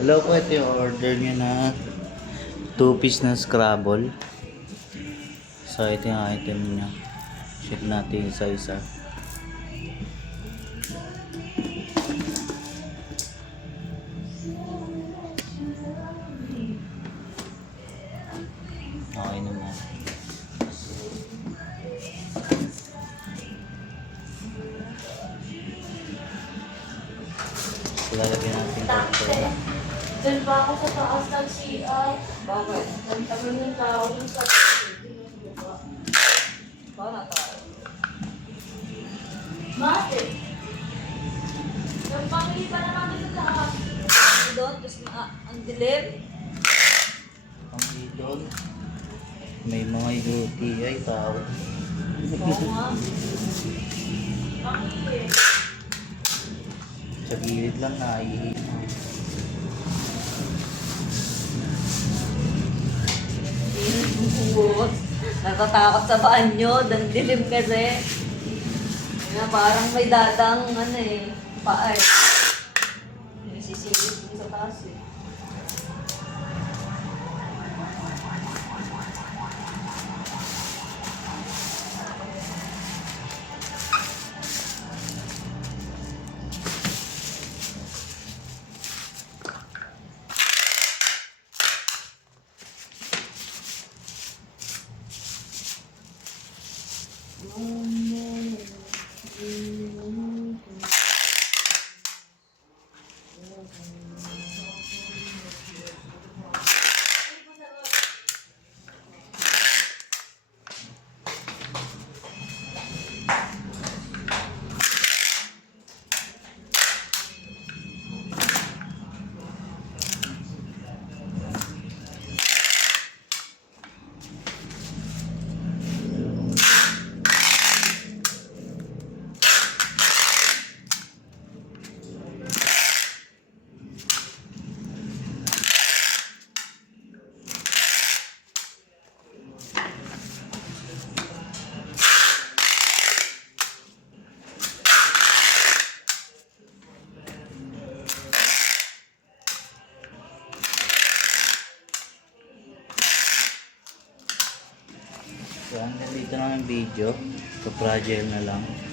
Hello po, ito yung order nyo na 2-piece na Scrabble. So ito yung item nyo. Check natin isa-isa. Okay naman. Lalagyan natin ito. Doon pa ako sa taas ng CR. Bakit? Ang tagal ng tao dun sa para tayo. Bakit? Nagpamili pa na kami sa taas. Doon, tapos ang dilim. Ang doon. May mga UTI tao. Oo nga. Bakit? Sa gilid lang naihi. Buhos. Natatakot sa banyo, dan dilim kasi. Kaya parang may dadang paa eh. Nasisilip sa taas eh. So hanggang dito na yung video. So fragile na lang.